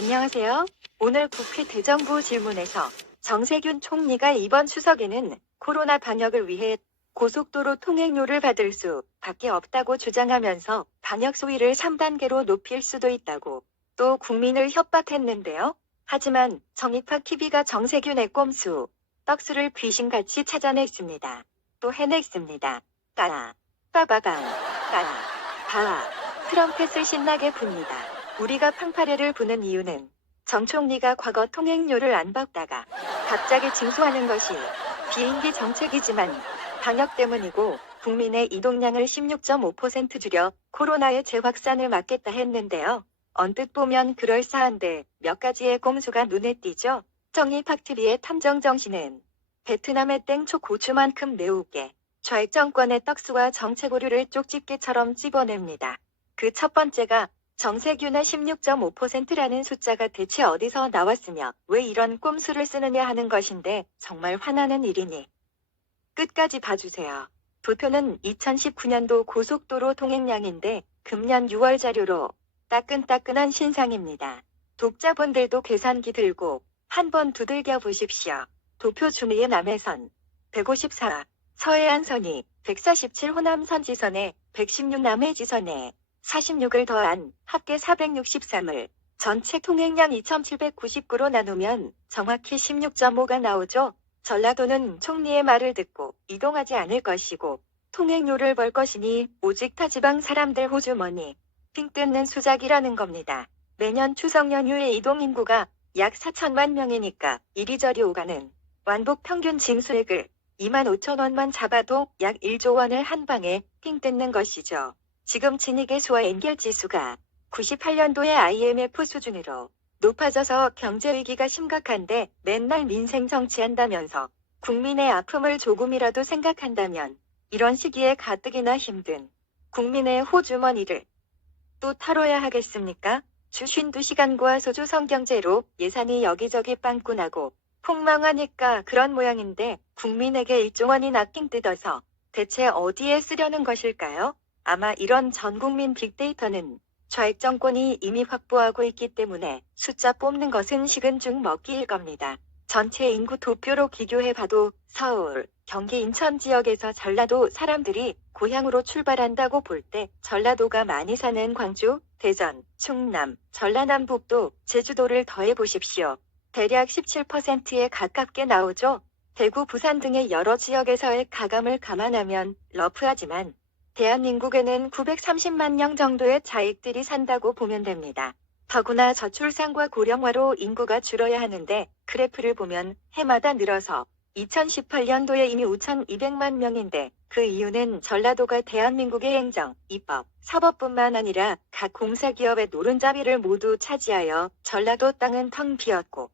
안녕하세요. 오늘 국회 대정부 질문에서 정세균 총리가 이번 추석에는 코로나 방역을 위해 고속도로 통행료를 받을 수 밖에 없다고 주장하면서 방역 수위를 3단계로 높일 수도 있다고 또 국민을 협박했는데요. 하지만 정의파 TV가 정세균의 꼼수, 떡수를 귀신같이 찾아냈습니다. 또 해냈습니다. 까라, 빠바방, 까라, 바. 트럼펫을 신나게 붑니다. 우리가 팡파레를 부는 이유는 정 총리가 과거 통행료를 안 받다가 갑자기 징수하는 것이 비행기 정책이지만 방역 때문이고 국민의 이동량을 16.5% 줄여 코로나의 재확산을 막겠다 했는데요. 언뜻 보면 그럴싸한데 몇 가지의 꼼수가 눈에 띄죠. 정의팍TV의 탐정 정신은 베트남의 땡초 고추만큼 매우게 좌익 정권의 떡수와 정책 오류를 쪽집게처럼 찝어냅니다. 그 첫 번째가 정세균의 16.5%라는 숫자가 대체 어디서 나왔으며 왜 이런 꼼수를 쓰느냐 하는 것인데 정말 화나는 일이니 끝까지 봐주세요. 도표는 2019년도 고속도로 통행량인데 금년 6월 자료로 따끈따끈한 신상입니다. 독자분들도 계산기 들고 한번 두들겨 보십시오. 도표 중위의 남해선 154, 서해안선이 147 호남선 지선에 116 남해지선에 46을 더한 합계 463을 전체 통행량 2799로 나누면 정확히 16.5가 나오죠. 전라도는 총리의 말을 듣고 이동하지 않을 것이고 통행료를 벌 것이니 오직 타지방 사람들 호주머니 핑 뜯는 수작이라는 겁니다. 매년 추석 연휴의 이동인구가 약 4천만 명이니까 이리저리 오가는 완복 평균 징수액을 25,000원만 잡아도 약 1조 원을 한 방에 핑 뜯는 것이죠. 지금 진위계수와 엔겔지수가 98년도의 IMF 수준으로 높아져서 경제위기가 심각한데 맨날 민생 정치한다면서 국민의 아픔을 조금이라도 생각한다면 이런 시기에 가뜩이나 힘든 국민의 호주머니를 또 털어야 하겠습니까? 주 52시간과 소주 성경제로 예산이 여기저기 빵꾸나고 폭망하니까 그런 모양인데 국민에게 1조 원이나 낑 뜯어서 대체 어디에 쓰려는 것일까요? 아마 이런 전국민 빅데이터는 좌익 정권이 이미 확보하고 있기 때문에 숫자 뽑는 것은 식은 죽 먹기일 겁니다. 전체 인구 도표로 비교해봐도 서울, 경기 인천 지역에서 전라도 사람들이 고향으로 출발한다고 볼 때 전라도가 많이 사는 광주, 대전, 충남, 전라남북도, 제주도를 더해보십시오. 대략 17%에 가깝게 나오죠. 대구, 부산 등의 여러 지역에서의 가감을 감안하면 러프하지만 대한민국에는 930만 명 정도의 자익들이 산다고 보면 됩니다. 더구나 저출산과 고령화로 인구가 줄어야 하는데 그래프를 보면 해마다 늘어서 2018년도에 이미 5,200만 명인데 그 이유는 전라도가 대한민국의 행정, 입법, 사법뿐만 아니라 각 공사기업의 노른자비를 모두 차지하여 전라도 땅은 텅 비었고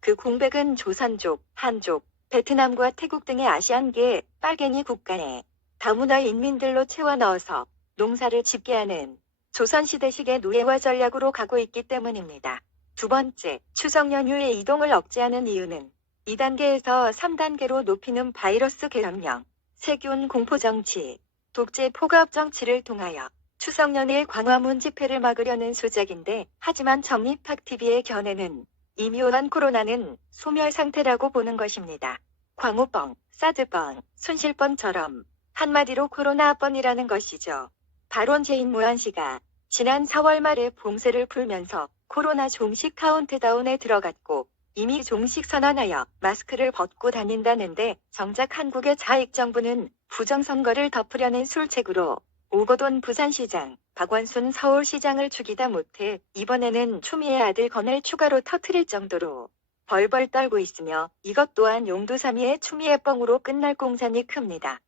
그 공백은 조선족, 한족, 베트남과 태국 등의 아시안계 빨갱이 국가에 다문화 인민들로 채워 넣어서 농사를 짓게 하는 조선시대식의 노예화 전략으로 가고 있기 때문입니다. 두 번째, 추석 연휴의 이동을 억제하는 이유는 2단계에서 3단계로 높이는 바이러스 계엄령, 세균 공포정치, 독재 포갑 정치를 통하여 추석 연휴의 광화문 집회를 막으려는 수작인데 하지만 정의팍TV의 견해는 이묘한 코로나는 소멸 상태라고 보는 것입니다. 광우병, 사드병, 순실병처럼 한마디로 코로나번이라는 것이죠. 바론 제인무한 씨가 지난 4월 말에 봉쇄를 풀면서 코로나 종식 카운트다운에 들어갔고 이미 종식 선언하여 마스크를 벗고 다닌다는데 정작 한국의 자익정부는 부정선거를 덮으려는 술책으로 오거돈 부산시장, 박원순 서울시장을 죽이다 못해 이번에는 추미애 아들 건을 추가로 터뜨릴 정도로 벌벌 떨고 있으며 이것 또한 용두사미의 추미애뻥으로 끝날 공산이 큽니다.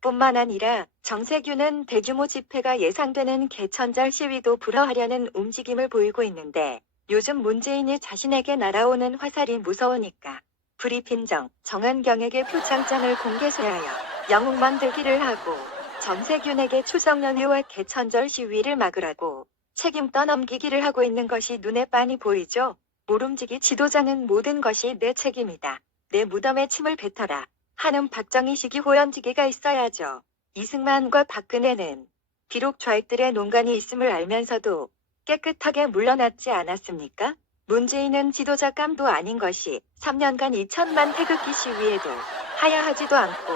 뿐만 아니라 정세균은 대규모 집회가 예상되는 개천절 시위도 불허하려는 움직임을 보이고 있는데 요즘 문재인이 자신에게 날아오는 화살이 무서우니까 브리핑정 정한경에게 표창장을 공개 수여하여 영웅 만들기를 하고 정세균에게 추석 연휴와 개천절 시위를 막으라고 책임 떠넘기기를 하고 있는 것이 눈에 빤히 보이죠. 모름지기 지도자는 모든 것이 내 책임이다. 내 무덤에 침을 뱉어라. 하는 박정희 시기 호연지기가 있어야죠. 이승만과 박근혜는 비록 좌익들의 농간이 있음을 알면서도 깨끗하게 물러났지 않았습니까? 문재인은 지도자감도 아닌 것이 3년간 2천만 태극기 시위에도 하야하지도 않고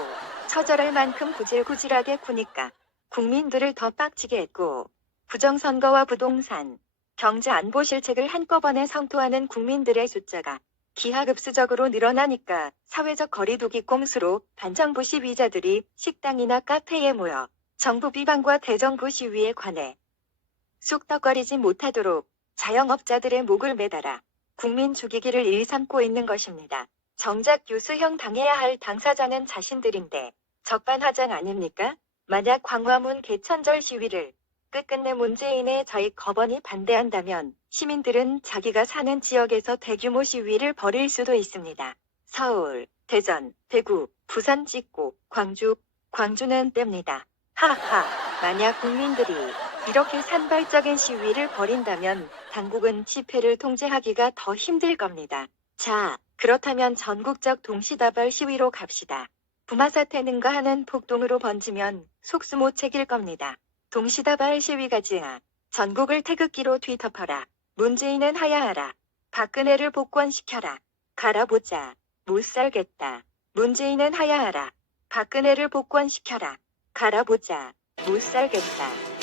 처절할 만큼 구질구질하게 구니까 국민들을 더 빡치게 했고, 부정선거와 부동산, 경제 안보 실책을 한꺼번에 성토하는 국민들의 숫자가 기하급수적으로 늘어나니까 사회적 거리두기 꼼수로 반정부 시위자들이 식당이나 카페에 모여 정부 비방과 대정부 시위에 관해 쑥덕거리지 못하도록 자영업자들의 목을 매달아 국민 죽이기를 일삼고 있는 것입니다. 정작 유수형 당해야 할 당사자는 자신들인데 적반하장 아닙니까? 만약 광화문 개천절 시위를 끝끝내 문재인의 저희 거번이 반대한다면 시민들은 자기가 사는 지역에서 대규모 시위를 벌일 수도 있습니다. 서울, 대전, 대구, 부산 찍고 광주는 뺍니다. 하하, 만약 국민들이 이렇게 산발적인 시위를 벌인다면 당국은 집회를 통제하기가 더 힘들 겁니다. 자, 그렇다면 전국적 동시다발 시위로 갑시다. 부마 사태 능가 하는 폭동으로 번지면 속수무책일 겁니다. 동시다발 시위가 즈아 전국을 태극기로 뒤덮어라. 문재인은 하야하라. 박근혜를 복권시켜라. 갈아보자. 못 살겠다. 문재인은 하야하라. 박근혜를 복권시켜라. 갈아보자. 못 살겠다.